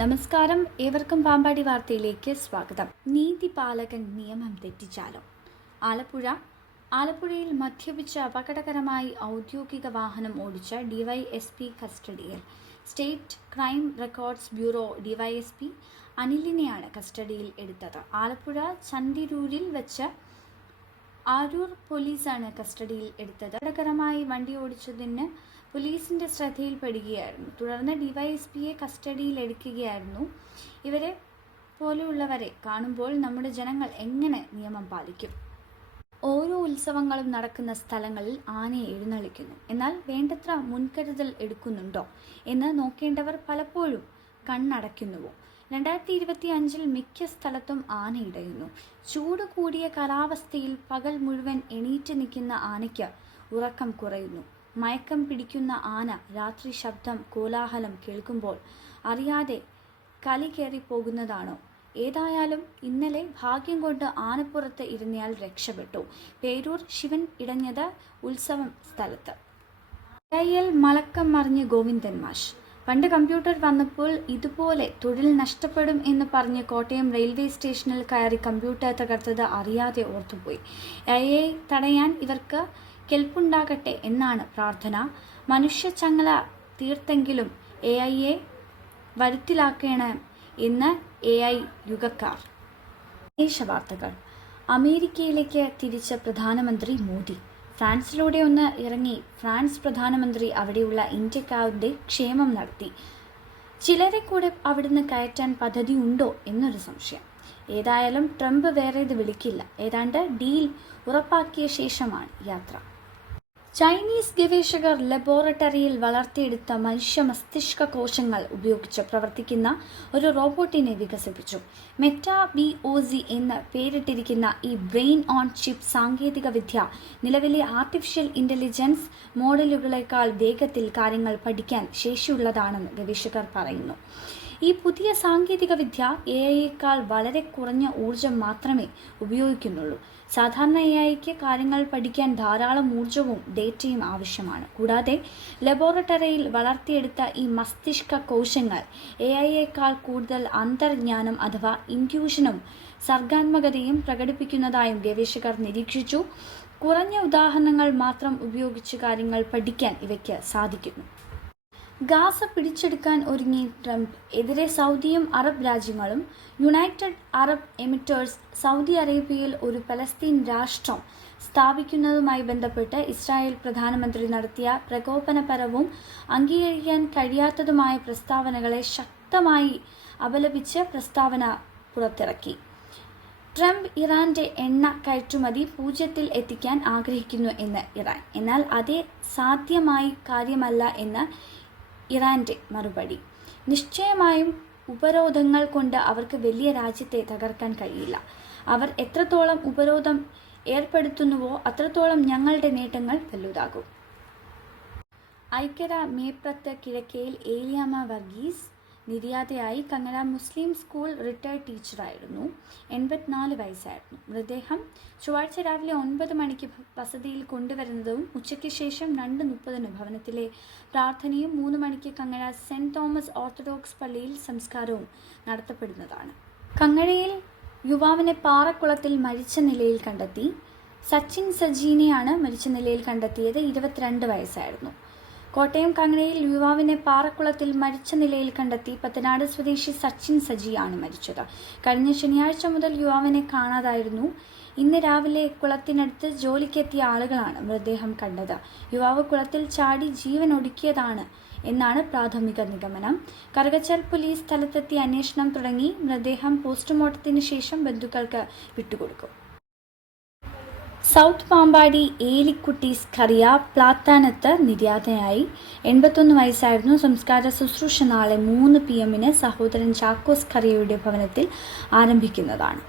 നമസ്കാരം, ഏവർക്കും പാമ്പാടി വാർത്തയിലേക്ക് സ്വാഗതം. നീതിപാലകൻ നിയമം തെറ്റിച്ചാലോ? ആലപ്പുഴയിൽ മദ്യപിച്ച് അപകടകരമായി ഔദ്യോഗിക വാഹനം ഓടിച്ച ഡിവൈഎസ്പി കസ്റ്റഡിയിൽ. State crime records bureau DYSP അനിലിനെയാണ് കസ്റ്റഡിയിൽ എടുത്തത്. ആലപ്പുഴ ചന്തിരൂരിൽ വെച്ച് ആരൂർ പോലീസാണ് കസ്റ്റഡിയിൽ എടുത്തത്. അപകടകരമായി വണ്ടി ഓടിച്ചതിന് പോലീസിന്റെ ശ്രദ്ധയിൽപ്പെടുകയായിരുന്നു. തുടർന്ന് ഡിവൈഎസ്പിയെ കസ്റ്റഡിയിൽ എടുക്കുകയായിരുന്നു. ഇവരെ പോലെയുള്ളവരെ കാണുമ്പോൾ നമ്മുടെ ജനങ്ങൾ എങ്ങനെ നിയമം പാലിക്കും? ഓരോ ഉത്സവങ്ങളും നടക്കുന്ന സ്ഥലങ്ങളിൽ ആനയെ എഴുന്നള്ളിക്കുന്നു. എന്നാൽ വേണ്ടത്ര മുൻകരുതൽ എടുക്കുന്നുണ്ടോ എന്ന് നോക്കേണ്ടവർ പലപ്പോഴും കണ്ണടയ്ക്കുന്നുവോ? 2025 മിക്ക സ്ഥലത്തും ആന ഇടയുന്നു. ചൂട് കൂടിയ കാലാവസ്ഥയിൽ പകൽ മുഴുവൻ എണീറ്റ് നിൽക്കുന്ന ആനയ്ക്ക് ഉറക്കം കുറയുന്നു. മയക്കം പിടിക്കുന്ന ആന രാത്രി ശബ്ദം കോലാഹലം കേൾക്കുമ്പോൾ അറിയാതെ കലി കയറിപ്പോകുന്നതാണോ? ഏതായാലും ഇന്നലെ ഭാഗ്യം കൊണ്ട് ആനപ്പുറത്ത് ഇരുന്നയാൾ രക്ഷപ്പെട്ടു. പേരൂർ ശിവൻ ഇടഞ്ഞത് ഉത്സവം സ്ഥലത്ത്. മലക്കം മറിഞ്ഞ് ഗോവിന്ദൻ മാഷ്. പണ്ട് കമ്പ്യൂട്ടർ വന്നപ്പോൾ ഇതുപോലെ തൊഴിൽ നഷ്ടപ്പെടും എന്ന് പറഞ്ഞ് കോട്ടയം റെയിൽവേ സ്റ്റേഷനിൽ കയറി കമ്പ്യൂട്ടർ തകർത്തത് അറിയാതെ ഓർത്തുപോയി. AI തടയാൻ ഇവർക്ക് കെൽപ്പുണ്ടാകട്ടെ എന്നാണ് പ്രാർത്ഥന. മനുഷ്യച്ചങ്ങല തീർത്തെങ്കിലും AIയെ വരുത്തിലാക്കണം എന്ന് AI യുഗക്കാർ. ദേശവാർത്തകൾ. അമേരിക്കയിലേക്ക് തിരിച്ച പ്രധാനമന്ത്രി മോദി. ഫ്രാൻസിലൂടെ ഒന്ന് ഇറങ്ങി ഫ്രാൻസ് പ്രധാനമന്ത്രി അവിടെയുള്ള ഇന്ത്യക്കാരുടെ ക്ഷേമം നടത്തി. ചിലരെ കൂടെ അവിടുന്ന് കയറ്റാൻ പദ്ധതിയുണ്ടോ എന്നൊരു സംശയം. ഏതായാലും ട്രംപ് വേറെ ഇത് വിളിക്കില്ല. ഏതാണ്ട് ഡീൽ ഉറപ്പാക്കിയ ശേഷമാണ് യാത്ര. ചൈനീസ് ഗവേഷകർ ലബോറട്ടറിയിൽ വളർത്തിയെടുത്ത മനുഷ്യ മസ്തിഷ്ക കോശങ്ങൾ ഉപയോഗിച്ച് പ്രവർത്തിക്കുന്ന ഒരു റോബോട്ടിനെ വികസിപ്പിച്ചു. META-BOZ എന്ന് പേരിട്ടിരിക്കുന്ന ഈ ബ്രെയിൻ ഓൺ ചിപ്പ് സാങ്കേതിക വിദ്യ നിലവിലെ ആർട്ടിഫിഷ്യൽ ഇന്റലിജൻസ് മോഡലുകളേക്കാൾ വേഗത്തിൽ കാര്യങ്ങൾ പഠിക്കാൻ ശേഷിയുള്ളതാണെന്ന് ഗവേഷകർ പറയുന്നു. ഈ പുതിയ സാങ്കേതിക വിദ്യ AIയേക്കാൾ വളരെ കുറഞ്ഞ ഊർജം മാത്രമേ ഉപയോഗിക്കുന്നുള്ളൂ. സാധാരണ AIക്ക് കാര്യങ്ങൾ പഠിക്കാൻ ധാരാളം ഊർജവും ഡേറ്റയും ആവശ്യമാണ്. കൂടാതെ ലബോറട്ടറിയിൽ വളർത്തിയെടുത്ത ഈ മസ്തിഷ്ക കോശങ്ങൾ AIയേക്കാൾ കൂടുതൽ അന്തർജ്ഞാനം അഥവാ ഇൻറ്റ്യൂഷനും സർഗാത്മകതയും പ്രകടിപ്പിക്കുന്നതായും ഗവേഷകർ നിരീക്ഷിച്ചു. കുറഞ്ഞ ഉദാഹരണങ്ങൾ മാത്രം ഉപയോഗിച്ച് കാര്യങ്ങൾ പഠിക്കാൻ ഇവയ്ക്ക് സാധിക്കുന്നു. ഗാസ പിടിച്ചെടുക്കാൻ ഒരുങ്ങി ട്രംപ്. എതിരെ സൗദിയും അറബ് രാജ്യങ്ങളും. യുണൈറ്റഡ് അറബ് എമിറേറ്റ്സ് സൗദി അറേബ്യയിൽ ഒരു പലസ്തീൻ രാഷ്ട്രം സ്ഥാപിക്കുന്നതുമായി ബന്ധപ്പെട്ട് ഇസ്രായേൽ പ്രധാനമന്ത്രി നടത്തിയ പ്രകോപനപരവും അംഗീകരിക്കാൻ കഴിയാത്തതുമായ പ്രസ്താവനകളെ ശക്തമായി അപലപിച്ച് പ്രസ്താവന പുറത്തിറക്കി. ട്രംപ് ഇറാന്റെ എണ്ണ കയറ്റുമതി 0 എത്തിക്കാൻ ആഗ്രഹിക്കുന്നു എന്ന് ഇറാൻ. എന്നാൽ അതേ സാധ്യമായ കാര്യമല്ല എന്ന് ഇറാന്റെ മറുപടി. നിശ്ചയമായും ഉപരോധങ്ങൾ കൊണ്ട് അവർക്ക് വലിയ രാജ്യത്തെ തകർക്കാൻ കഴിയില്ല. അവർ എത്രത്തോളം ഉപരോധം ഏർപ്പെടുത്തുന്നുവോ അത്രത്തോളം ഞങ്ങളുടെ നേട്ടങ്ങൾ വലുതാകും. ഐക്യര മേപ്രത്ത് കിഴക്കയിൽ ഏലിയാമ്മ വർഗീസ് നിര്യാതയായി. കങ്ങര മുസ്ലിം സ്കൂൾ റിട്ടയർഡ് ടീച്ചറായിരുന്നു. 84 വയസ്സായിരുന്നു. മൃതദേഹം ചൊവ്വാഴ്ച രാവിലെ 9 മണിക്ക് വസതിയിൽ കൊണ്ടുവരുന്നതും ഉച്ചയ്ക്ക് ശേഷം 2:30 ഭവനത്തിലെ പ്രാർത്ഥനയും 3 മണിക്ക് കങ്ങര സെന്റ് തോമസ് ഓർത്തഡോക്സ് പള്ളിയിൽ സംസ്കാരവും നടത്തപ്പെടുന്നതാണ്. കങ്ങരയിൽ യുവാവിനെ പാറക്കുളത്തിൽ മരിച്ച നിലയിൽ കണ്ടെത്തി. സച്ചിൻ സജീനെയാണ് മരിച്ച നിലയിൽ കണ്ടെത്തിയത്. 22 വയസ്സായിരുന്നു. കോട്ടയം കങ്ങരയിൽ യുവാവിനെ പാറക്കുളത്തിൽ മരിച്ച നിലയിൽ കണ്ടെത്തി. പത്തനാട് സ്വദേശി സച്ചിൻ സജിയാണ് മരിച്ചത്. കഴിഞ്ഞ ശനിയാഴ്ച മുതൽ യുവാവിനെ കാണാതായിരുന്നു. ഇന്ന് രാവിലെ കുളത്തിനടുത്ത് ജോലിക്കെത്തിയ ആളുകളാണ് മൃതദേഹം കണ്ടത്. യുവാവ് കുളത്തിൽ ചാടി ജീവൻ ഒടുക്കിയതാണ് എന്നാണ് പ്രാഥമിക നിഗമനം. കറുകച്ചാൽ പോലീസ് സ്ഥലത്തെത്തി അന്വേഷണം തുടങ്ങി. മൃതദേഹം പോസ്റ്റ്മോർട്ടത്തിന് ശേഷം ബന്ധുക്കൾക്ക് വിട്ടുകൊടുക്കും. സൗത്ത് പാമ്പാടി ഏലിക്കുട്ടി സ്കറിയ പ്ലാത്താനത്ത് നിര്യാതയായി. 81 വയസ്സായിരുന്നു. സംസ്കാര ശുശ്രൂഷ നാളെ 3 PM സഹോദരൻ ചാക്കോസ് സ്കറിയയുടെ ഭവനത്തിൽ ആരംഭിക്കുന്നതാണ്.